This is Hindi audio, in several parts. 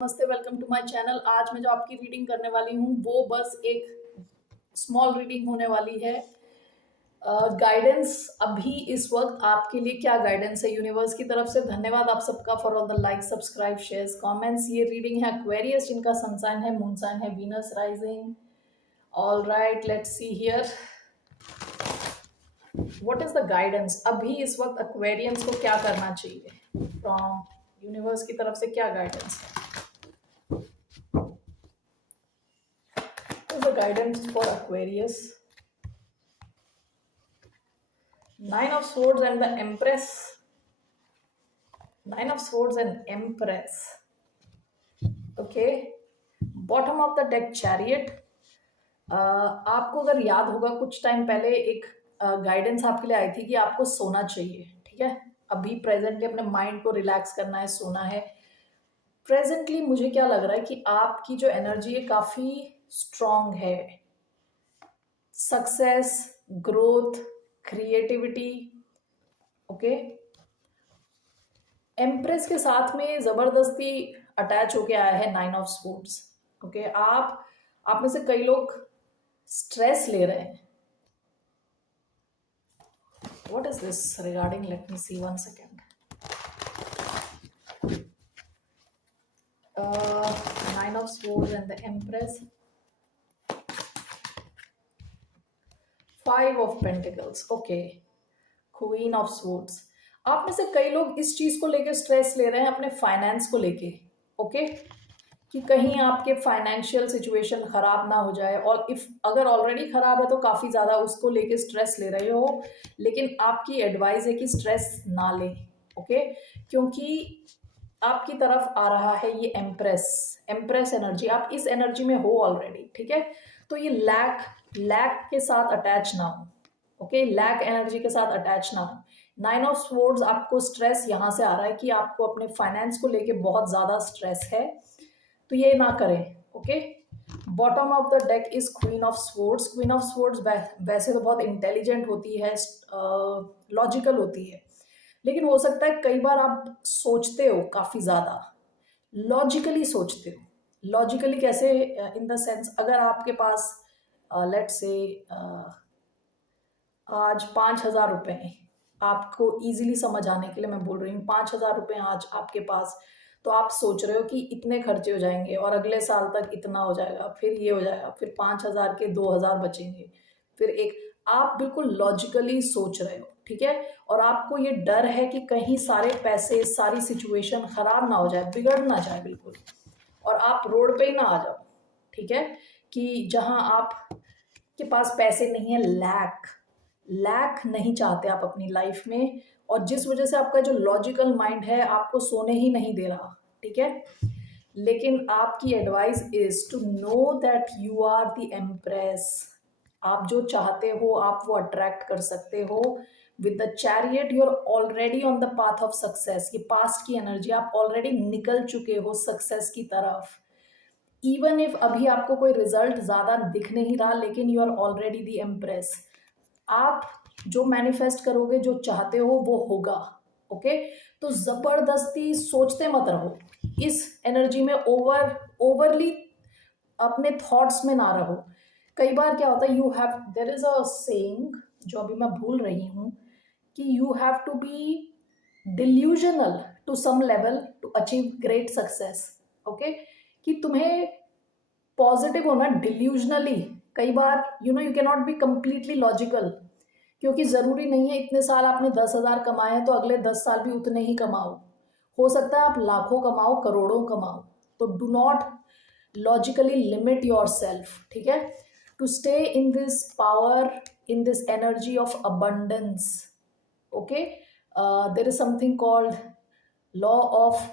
नमस्ते, वेलकम टू माय चैनल। आज मैं जो आपकी रीडिंग करने वाली हूँ वो बस एक स्मॉल रीडिंग होने वाली है। गाइडेंस अभी इस वक्त आपके लिए क्या गाइडेंस है यूनिवर्स की तरफ से। धन्यवाद आप सबका for all the like, subscribe, shares, comments. ये रीडिंग है एक्वेरियस जिनका सन साइन है, मून साइन है Venus rising. All right, let's see here what is the guidance. अभी इस वक्त एक्वेरियंस को क्या करना चाहिए फ्रॉम यूनिवर्स की तरफ से, क्या गाइडेंस है। The guidance for Aquarius. Nine of Swords and the Empress. Nine of Swords and Empress. Okay. Bottom of the deck, Chariot. आपको अगर याद होगा कुछ टाइम पहले एक गाइडेंस आपके लिए आई थी कि आपको सोना चाहिए। ठीक है, अभी प्रेजेंटली अपने माइंड को रिलैक्स करना है, सोना है। प्रेजेंटली मुझे क्या लग रहा है कि आपकी जो एनर्जी है काफी स्ट्रांग है। Success, growth, creativity. Okay, empress के साथ में जबरदस्ती अटैच होके आया है नाइन ऑफ स्वॉर्ड्स। ओके, आप में से कई लोग स्ट्रेस ले रहे हैं। What is this regarding, let me see one second. Nine of swords and the empress, five of pentacles. Okay, queen of swords. आप में से कई लोग इस चीज को लेके स्ट्रेस ले रहे हैं अपने फाइनेंस को लेके। ओके, कि कहीं आपके फाइनेंशियल सिचुएशन खराब ना हो जाए, और इफ अगर ऑलरेडी खराब है तो काफी ज्यादा उसको लेके स्ट्रेस ले रहे हो। लेकिन आपकी एडवाइस है कि स्ट्रेस ना लें। ओके, क्योंकि आपकी तरफ आ रहा है ये एम्प्रेस एनर्जी। आप इस एनर्जी में हो ऑलरेडी। ठीक है, तो ये लैक के साथ अटैच ना हो। ओके, लैक एनर्जी के साथ अटैच ना हो। नाइन ऑफ स्वॉर्ड्स आपको स्ट्रेस यहाँ से आ रहा है कि आपको अपने फाइनेंस को लेके बहुत ज्यादा स्ट्रेस है, तो ये ना करें। Okay, bottom of the deck is queen of swords. Queen of swords वैसे तो बहुत इंटेलिजेंट होती है, लॉजिकल होती है, लेकिन हो सकता है कई बार आप सोचते हो काफी ज्यादा, लॉजिकली सोचते हो। लॉजिकली कैसे? इन द सेंस, अगर आपके पास लेट से आज 5,000 रुपए हैं, आपको इजीली समझ आने के लिए मैं बोल रही हूँ, 5,000 रुपए आज आपके पास, तो आप सोच रहे हो कि इतने खर्चे हो जाएंगे और अगले साल तक इतना हो जाएगा, फिर ये हो जाएगा, फिर 5,000 के 2,000 बचेंगे, फिर एक। आप बिल्कुल लॉजिकली सोच रहे हो। ठीक है, और आपको ये डर है कि कहीं सारे पैसे, सारी सिचुएशन खराब ना हो जाए, बिगड़ ना जाए बिल्कुल, और आप रोड पे ही ना आ जाओ। ठीक है, कि जहां आप के पास पैसे नहीं है, लैक नहीं चाहते आप अपनी लाइफ में, और जिस वजह से आपका जो लॉजिकल माइंड है आपको सोने ही नहीं दे रहा। ठीक है, लेकिन आपकी advice is to know that you are the empress. आप जो चाहते हो आप वो अट्रैक्ट कर सकते हो। With the chariot you are already on the path of success. ये पास्ट की एनर्जी, आप ऑलरेडी निकल चुके हो सक्सेस की तरफ। इवन इफ अभी आपको कोई रिजल्ट ज्यादा दिख नहीं रहा, लेकिन you are already the empress. आप जो मैनिफेस्ट करोगे, जो चाहते हो वो होगा। ओके, तो जबरदस्ती सोचते मत रहो, इस एनर्जी में ओवरली अपने थॉट्स में ना रहो। कई बार क्या होता है, you have, there is a saying जो अभी मैं भूल रही हूँ, कि you have to be delusional to some level to achieve great success. Okay, कि तुम्हें पॉजिटिव होना डिल्यूजनली। कई बार you know you can not be completely logical, क्योंकि जरूरी नहीं है इतने साल आपने 10,000 कमाए हैं तो अगले 10 साल भी उतने ही कमाओ। हो सकता है आप लाखों कमाओ, करोड़ों कमाओ। तो do not logically limit yourself. ठीक है, to stay in this power, in this energy of abundance. Okay, there is something called law of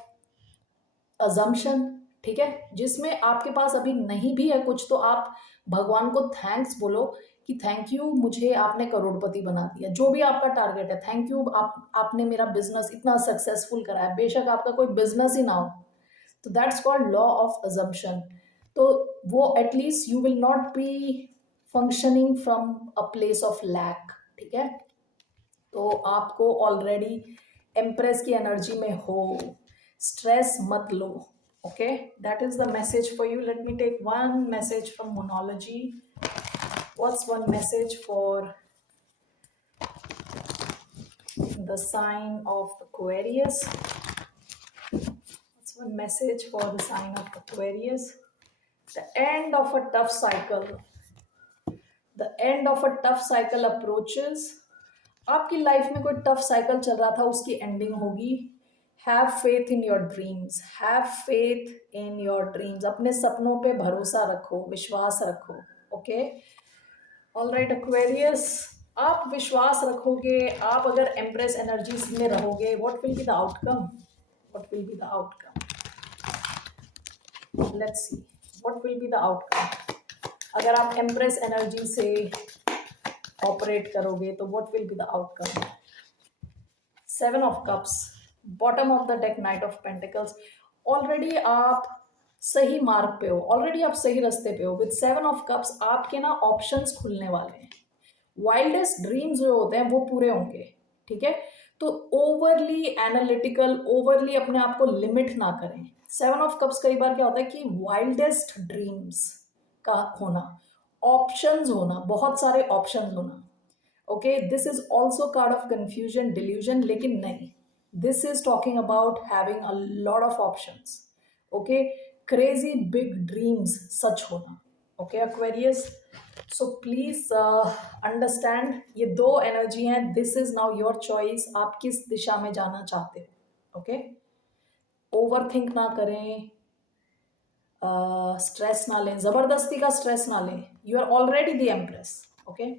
assumption. ठीक है, जिसमें आपके पास अभी नहीं भी है कुछ, तो आप भगवान को थैंक्स बोलो कि थैंक यू, मुझे आपने करोड़पति बना दिया। जो भी आपका टारगेट है, थैंक यू, आपने मेरा बिजनेस इतना सक्सेसफुल कराया। बेशक आपका कोई बिजनेस ही ना हो, तो that's called law of assumption. तो वो at least you will not be functioning from a place of lack. ठीक है, तो आपको ऑलरेडी एम्प्रेस की एनर्जी में हो, स्ट्रेस मत लो। Okay, that is the message for you. Let me take one message from Moonology. What's one message for the sign of Aquarius? What's one message for the sign of Aquarius? The end of a tough cycle. The end of a tough cycle approaches. आपकी लाइफ में कोई टफ साइकिल चल रहा था, उसकी एंडिंग होगी. Have faith in your dreams. Have faith in your dreams. अपने सपनों पे भरोसा रखो, विश्वास रखो. ओके, ऑलराइट एक्वेरियस, आप विश्वास रखोगे, आप अगर एम्प्रेस एनर्जीज में रहोगे, what will be the outcome? What will be the outcome? Let's see what will be the outcome. अगर आप एम्प्रेस एनर्जी से ऑपरेट करोगे तो what will be the outcome? 7 of cups, bottom of the deck, night of pentacles. Already आप सही मार्ग पे हो, ऑलरेडी आप सही रास्ते पे हो. विद 7 ऑफ कप्स आपके ना ऑप्शंस खुलने वाले हैं. वाइल्डेस्ट ड्रीम्स जो होते हैं वो पूरे होंगे. ठीक है, तो ओवरली एनालिटिकल, ओवरली अपने आप को लिमिट ना करें. 7 ऑफ कप्स कई बार क्या होता है कि वाइल्डेस्ट ड्रीम्स का होना, ऑप्शंस होना, बहुत सारे ऑप्शंस होना. Okay, this is also card of confusion, delusion, लेकिन नहीं, this is talking about having a lot of options. Okay, crazy big dreams सच होना. Okay Aquarius, so please understand, ये दो एनर्जी हैं. This is now your choice, आप किस दिशा में जाना चाहते हो. ओके, ओवर थिंक ना करें, स्ट्रेस ना लें, जबरदस्ती का स्ट्रेस ना लें. You are already the empress. Okay,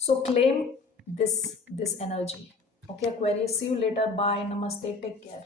so claim this energy. Okay Aquarius, see you later. Bye, namaste, take care.